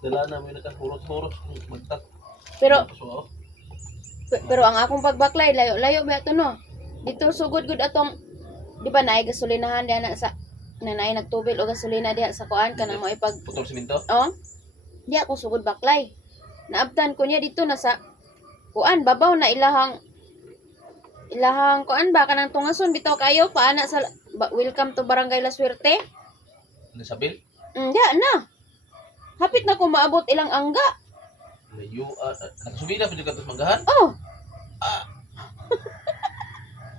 Dala na may nakahuros-huros magtak. Pero So, pero ang akong pagbaklay layo-layo ba ito no. Dito sugod gud atong di ba naay gasolinahan diha na sa nanay nagtubil o gasolina diha sa kuan kanang mo ipag putol siminto. oh. Di ako sugod baklay. Naabtan ko niya dito na sa kuan babaw na ilahang kuan ba kanang tungason bitaw kayo paana sa welcome to Barangay La Suerte. Nasabil. Diya na. Hapit na ko maabot ilang angga. Layo nakasubida pa jud katos magahan. Oh,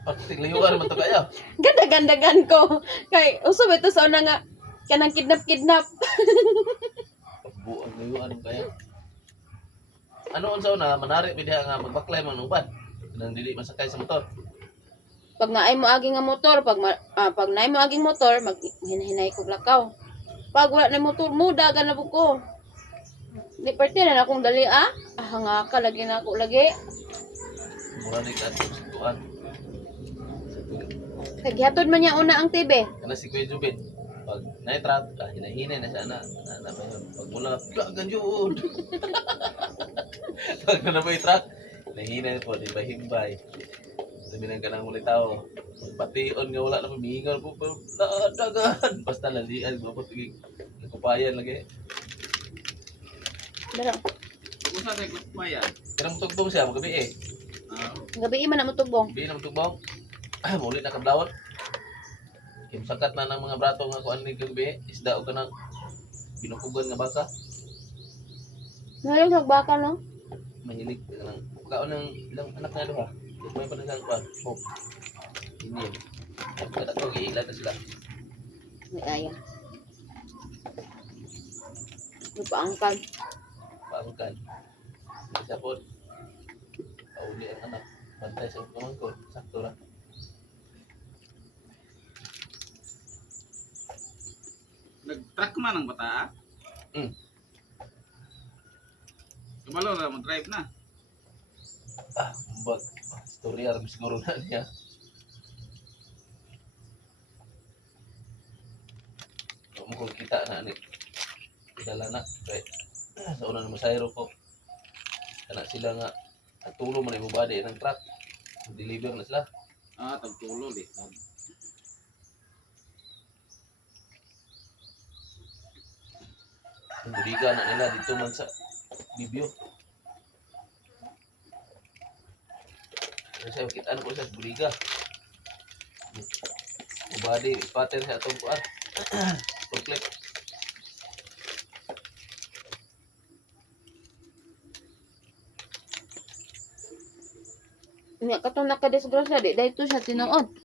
Pati layuan man to kaya. ganda-gandagan ko. Kay usab ito sa una nga kanang kidnap. Buang layuan kaya. Ano unsa na manari pid nga magbaklay man ubad. Nang dili masakay sa motor. Pag naay mo aging nga motor, pag naay mo aging motor, maghinay ko lakaw. Pag wala na motor, muda na buko. Di parte na akong dali hanga ka lagi na ako lagi. Mura ni kato sa tuan. Kaghatod man niya una ang TV. Kana si Kuya Jubin. Pag naitrat, hinahinay na sana. Na ba yun? Pag mula, gagan yun. Pag na ba yung truck, hinahinay po, di ba himbay. Sabi ng kanang ulit tao. Pagpation nga wala na pumihingal po, dagan. Basta lalian, mapot, nagkupayan lagi. Dara. Kung saan tayo kumayan? Kaya magtugbong siya, magabi eh. Gabi man na mo tugbong. Gabi na magtugbong. Mulit na kablawon. Kimsakat na ng mga brato nga kuan ni gabi, isda o kanang binukugan nga baka. Ngayon nagbaka no. Mahilig ka ng kaon ng ilang anak na duha. May panagang kuan. Oh. Hindi. Kada ko giilan na sila. May aya. Paangkan. Paangkan. Isa po. Pauli ang anak. Bantay sa pamangkon. Sakto ra. Nag-truck man ang bata. Kabalo na mag-drive na. Bag. Storya rin siguro na niya. Mukul kita na ni. Dala na. Kaya sa una ng masayro ko. Kana sila nga tulong man yung body ng truck. Deliver na sila. Tagtulo di. Ang buliga na nila dito man sa Bibyo. Kasi kita ano ko sa buliga. Ubadi, pattern sa atong kuan. Complete. Nya katong nakadisgrasya di dahito siya tinuod.